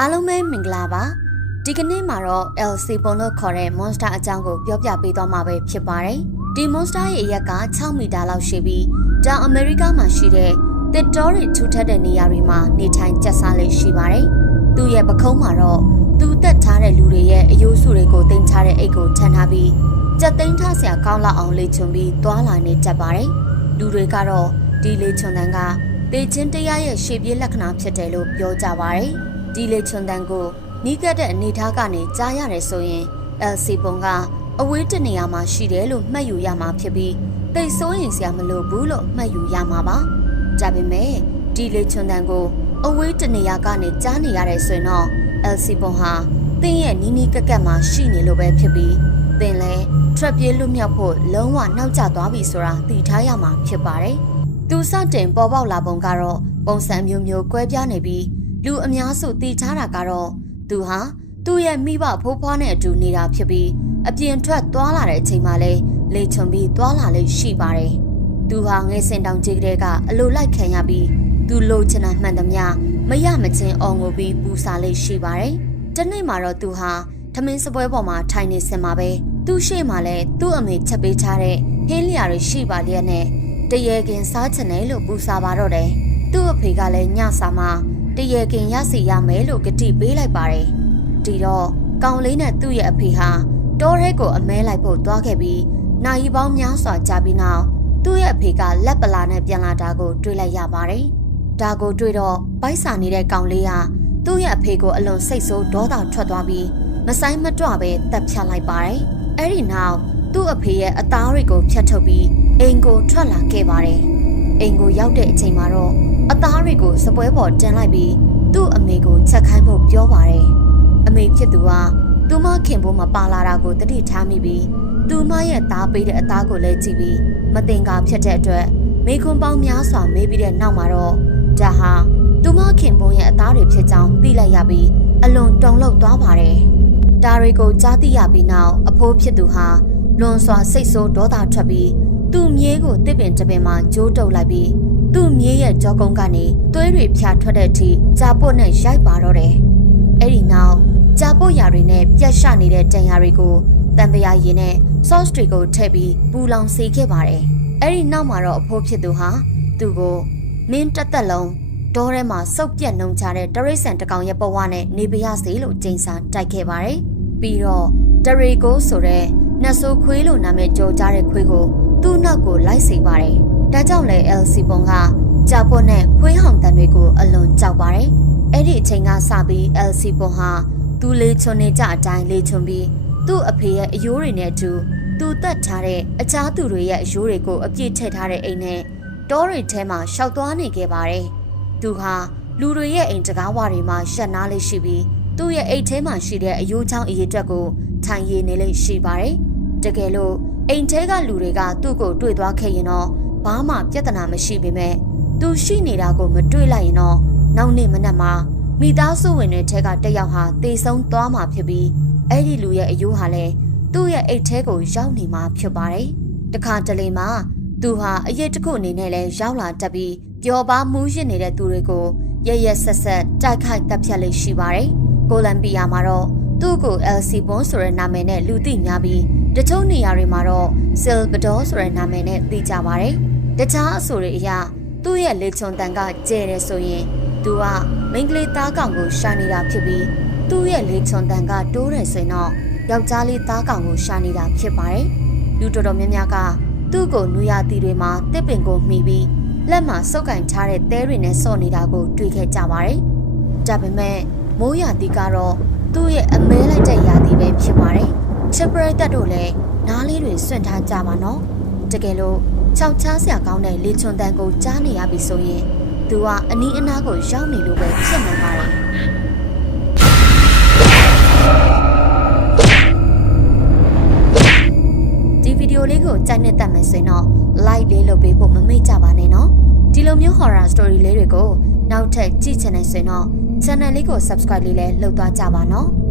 အားလုံးပဲမင်္ဂလာပါဒီကနေ့မှာတော့ LC ပုံလို့ခေါ်တဲ့ monster အကြောင်းကိုပြောပြပေးသွားမှာပဲဖြစ်ပါတယ်ဒီ monster ရဲ့အရက်က6မီတာလောက်ရှိပြီးတောင်အမေရိကမှာရှိတဲ့တစ်တော်တွေထူထပ်တဲ့နေရာတွေမှာနေထိုင်ကျက်စားလေးရှိပါတယ်သူ့ရဲ့ပခုံးမှာတော့သူတက်ထားတဲ့လူတွေရဲ့အယိုးစုတွေကိုတင်ထားတဲ့အိတ်ကိုထမ်းထားပြီးကြက်သိမ်းထားစရာကောင်းလောက်အောင်လေ့ချွန်ပြီးသွားလာနေတတ်ပါတယ်လူတွေကတော့ဒီလေ့ချွန်တန်းကတေချင်းတရားရဲ့ရှေ့ပြေးလက္ခဏာဖြစ်တယ်လို့ပြောကြပါတယ်ဒီလေချွန်တန်ကိုနီးကပ်တဲ့အနေထားကနေကြားရတယ်ဆိုရင် LC ပုံကအဝေးတနေရာမှာရှိတယ်လို့မှတ်ယူရမှာဖြစ်ပြီးတိတ်ဆိုးရင်စရာမလိုဘူးလို့မှတ်ယူရမှာပါဒါပေမဲ့ဒီလေချွန်တန်ကိုအဝေးတနေရာကနေကြားနေရတယ်ဆိုရင်တော့ LC ပုံဟာသင်ရဲ့နီးနီးကပ်ကပ်မှာရှိနေလို့ပဲဖြစ်ပြီးသင်လည်းထွက်ပြေးလွတ်မြောက်ဖို့လုံးဝနောက်ကျသွားပြီဆိုတာသိထားရမှာဖြစ်ပါတယ်သူစတင်ပေါ်ပေါက်လာပုံကတော့ပုံစံမျိုးမျိုးကွဲပြားနေပြီးလူအများစုသိထားတာကတော့သူဟာသူ့ရဲ့မိဘဖိုးဖွားနဲ့အတူနေတာဖြစ်ပြီးအပြင်ထွက်သွားလာတဲ့အချိန်မှာလည်းလေချွန်ပြီးသွားလာလေးရှိပါတယ်။သူဟာငယ်စဉ်တောင်ကြီးကလေးကအလိုလိုက်ခံရပြီးသူလိုချင်တာမှန်သမျှမရမချင်းအော်ငိုပြီးပူစာလေးရှိပါတယ်။တနေ့မှာတော့သူဟာထမင်းစပွဲပေါ်မှာထိုင်နေစင်မှာပဲသူ့ရှေ့မှာလည်းသူ့အမေချက်ပေးထားတဲ့ဟင်းလျာတွေရှိပါလျက်နဲ့တရေကင်စားချင်တယ်လို့ပူစာပါတော့တယ်။သူ့အဖေကလည်းညစာမှာတရေကင်ရစီရမယ်လို့ဂတိပေးလိုက်ပါတယ်ဒီတော့ကောင်လေးနဲ့သူ့ရဲ့အဖေဟာတောထဲကိုအမဲလိုက်ဖို့သွားခဲ့ပြီးနိုင်ပေါင်းများစွာကြာပြီးနောက်သူ့ရဲ့အဖေကလက်ပလာနဲ့ပြန်လာတာကိုတွေ့လိုက်ရပါတယ်ဒါကိုတွေ့တော့ပိုက်ဆာနေတဲ့ကောင်လေးဟာသူ့ရဲ့အဖေကိုအလွန်စိတ်ဆိုးဒေါသထွက်သွားပြီးမဆိုင်မတွပဲတပ်ဖြတ်လိုက်ပါတယ်အဲ့ဒီနောက်သူ့အဖေရဲ့အသားတွေကိုဖြတ်ထုတ်ပြီးအိမ်ကိုထွက်လာခဲ့ပါတယ်အိမ်ကိုရောက်တဲ့အချိန်မှာတော့အသားတွေကိုစပွဲပေါ်တင်လိုက်ပြီးသူ့အမေကိုချက်ခိုင်းဖို့ပြောပါတယ်အမေဖြစ်သူကသူမခင်ဖို့မပါလာတာကိုတတိထားမိပြီးသူမရဲ့သားပေးတဲ့အသားကိုလည်းကြည့်ပြီးမတင်ကာဖြစ်တဲ့အတွက်မိခွန်းပေါင်းများစွာမေးပြီးတဲ့နောက်မှာတော့ဒါဟာသူမခင်ဖို့ရဲ့အသားတွေဖြစ်ကြောင်းသိလိုက်ရပြီးအလွန်တုန်လှုပ်သွားပါတယ်ဒါတွေကိုကြားသိရပြီးနောက်အဖိုးဖြစ်သူဟာလွန်စွာစိတ်ဆိုးဒေါသထွက်ပြီးသူ့မြေးကိုတစ်ပင်တစ်ပင်မှာဂျိုးတုပ်လိုက်ပြီးသူ့မြေးရဲ့ကြောကုန်းကနေသွေးတွေဖြာထွက်တဲ့အထိကြာပုတ်နဲ့ရိုက်ပါတော့တယ်။အဲ့ဒီနောက်ကြာပုတ်ရာတွေနဲ့ပြတ်ရှနေတဲ့တန်ရာတွေကိုတံပရာရည်နဲ့ sauce တွေကိုထည့်ပြီးပူလောင်စေခဲ့ပါတယ်။အဲ့ဒီနောက်မှာတော့အဖိုးဖြစ်သူဟာသူ့ကိုမင်းတက်တက်လုံးဒေါ်ထဲမှာစုပ်ပြက်နှုံချတဲ့တရိတ်ဆန်တကောင်ရဲ့ဘဝနဲ့နေပါရစေလို့ကျိန်စာတိုက်ခဲ့ပါတယ်။ပြီးတော့တရီကိုဆိုတဲ့နတ်ဆိုးခွေးလိုနာမည်ကြော်ကြားတဲ့ခွေးကိုသူ့နောက်ကိုလိုက်စေပါတယ်။ဒါကြောင့်လည်း LC ပုံကကြောက်ဖို့နဲ့ခွေးဟောင်တန်တွေကိုအလွန်ကြောက်ပါတယ်။အဲ့ဒီအချိန်ကစပြီး LC ပုံဟာသူလေချွန်နေကြအတိုင်းလေချွန်ပြီးသူ့အဖေရဲ့အယိုးတွေနဲ့အတူသူတက်ထားတဲ့အခြားသူတွေရဲ့အယိုးတွေကိုအပြည့်ထည့်ထားတဲ့အိမ်နဲ့တောတွေထဲမှာရှောက်သွားနေခဲ့ပါတယ်။သူဟာလူတွေရဲ့အိမ်တကားဝတွေမှာရှက်နားလေးရှိပြီးသူ့ရဲ့အိတ်ထဲမှာရှိတဲ့အယိုးချောင်းအရည်အတွက်ကိုထိုင်ရည်နေလေးရှိပါတယ်။တကယ်လို့အိမ်ထဲကလူတွေကသူ့ကိုတွေ့သွားခဲ့ရင်တော့ဘာမှပြဿနာမရှိပေမဲ့သူရှိနေတာကိုမတွေ့လိုက်ရင်တော့နောက်နေ့မနက်မှာမိသားစုဝင်တွေထဲကတယောက်ဟာတေဆုံးသွားမှာဖြစ်ပြီးအဲ့ဒီလူရဲ့အယိုးဟာလည်းသူ့ရဲ့အိတ်ထဲကိုရောက်နေမှာဖြစ်ပါတယ်။တခါတလေမှာသူဟာအရေးတစ်ခုအနေနဲ့လည်းရောက်လာတတ်ပြီးပျော်ပါမူးရစ်နေတဲ့သူတွေကိုရရက်ဆက်ဆက်တိုက်ခိုက်တပ်ဖြတ်လေးရှိပါတယ်။ကိုလံဘီယာမှာတော့သူ့ကို LC ပုံဆိုတဲ့နာမည်နဲ့လူသိများပြီးတချို့နေရာတွေမှာတော့ Silvador ဆိုတဲ့နာမည်နဲ့သိကြပါတယ်။တခြားအဆိုတွေအရသူ့ရဲ့လေချွန်တန်ကကျဲတယ်ဆိုရင်သူကမိန်းကလေးသားကောင်ကိုရှာနေတာဖြစ်ပြီးသူ့ရဲ့လေချွန်တန်ကတိုးတယ်ဆိုရင်တော့ယောက်ျားလေးသားကောင်ကိုရှာနေတာဖြစ်ပါတယ်။လူတော်တော်များများကသူ့ကိုနူရတီတွေမှာတစ်ပင်ကိုမှီပြီးလက်မှာစုပ်ကင်ထားတဲ့သဲတွေနဲ့ဆော့နေတာကိုတွေ့ခဲ့ကြပါတယ်။ဒါပေမဲ့မိုးရာတီကတော့သူ့ရဲ့အမဲလိုက်တဲ့ရာတီပဲဖြစ်ပါတယ်။ချစ်ပရိသတ်တို့လည်းနားလေးတွေစွန့်ထားကြပါနော်။တကယ်လို့ချောက်ချားစရာကောင်းတဲ့လေချွန်တန်ကိုကြားနေရပြီဆိုရင်သူကအနီးအနားကိုရောက်နေလို့ပဲဖြစ်နေပါတယ်။ဒီဗီဒီယိုလေးကိုကြိုက်နေတတ်မယ်ဆိုရင်တော့ like လေးလုပ်ပေးဖို့မမေ့ကြပါနဲ့နော်။ဒီလိုမျိုး horror story လေးတွေကိုနောက်ထပ်ကြည့်ချင်နေဆိုရင်တော့ channel လေးကို subscribe လေးလည်းလုပ်သွားကြပါနော်။